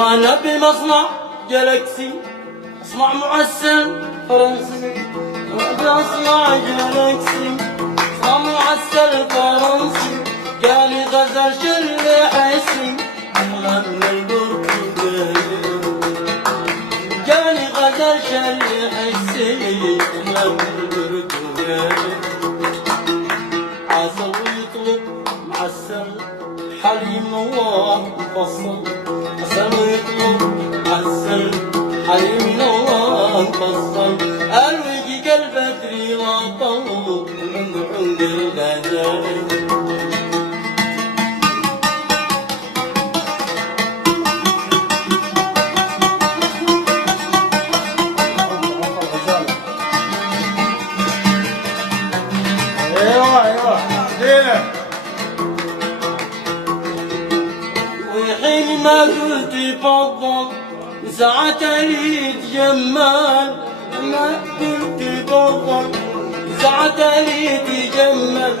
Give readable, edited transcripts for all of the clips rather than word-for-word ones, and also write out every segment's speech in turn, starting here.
وانا بمصنع جالكسي اصنع معسل فرنسي. بصنع جالكسي اصنع معسل فرنسي. قالي غزل شل حسي احلى من البرتقالي. قالي غزل شل حسي احلى من البرتقالي. عسل ويطلب معسل حليم نوار مفصل. عسل ويطلب معسل حليم نوار مفصل. الوجي كالبدري وطلب من عند الغزال. وحين ما قلت فضل ساعة اريد جمال. ما قلت فضل ساعة اريد جمال.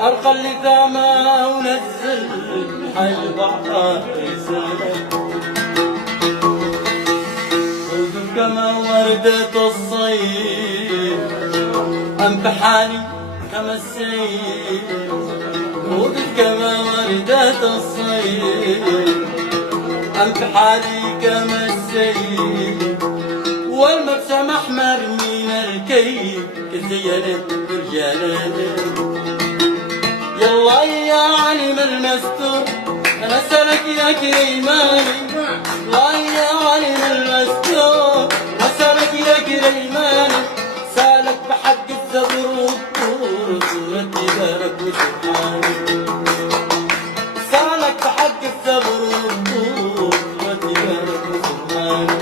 ارقى اللثامة ونزل حي بعض رسالة. خذ كما وردة الصيف انف حالي كما السيل. خذ كما وردة الصيف انف حالي كما السيل. والمبسم احمر من الكيف كزينة برجالة. يلا يا عالم المستور انا سلك يا كريماني. الله يا عالم المستور انا سلك يا كريماني. سالك بحق الزبر والطور صورتي بارك وسبحاني. سالك بحق الزبر والطور صورتي بارك وسبحاني.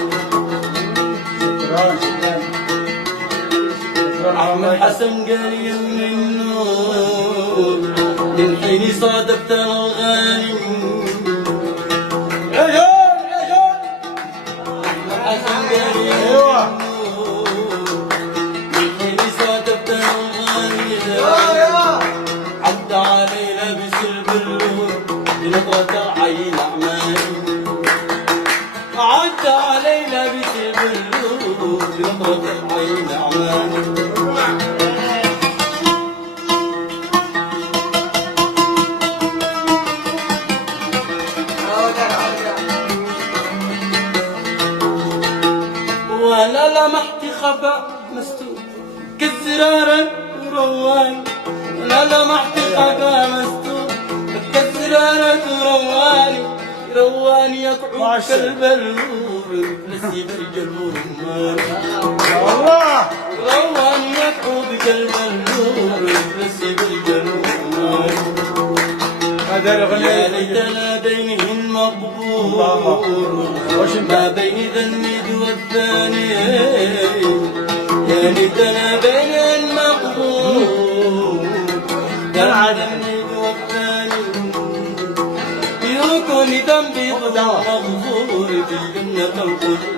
أحمد حسن قال يوم النور من حين صادفت الغالي. أحمد حسن قال يوم النور من حين صادفت الغالي. عدى علي لابس البلور بنظرة العين أعمالي. عدى علي لابس البلور بنظرة العين أعمالي. وانا لمحت خفاء مستور كالزرارة ورواني. انا لمحت خفاء مستور كالزرارة ورواني. رواني يقعد كالبلور نسيب الجلور الله. رواني يقعد كالبلور نسيب الجلور. يا ليتنا بينهن مقبور ما بين ذا الند والثاني. يا ليتنا بينهن مقبور ما بين ذا الند والثاني. يكون ذنبي ضد مغفور في الجنة الخلد.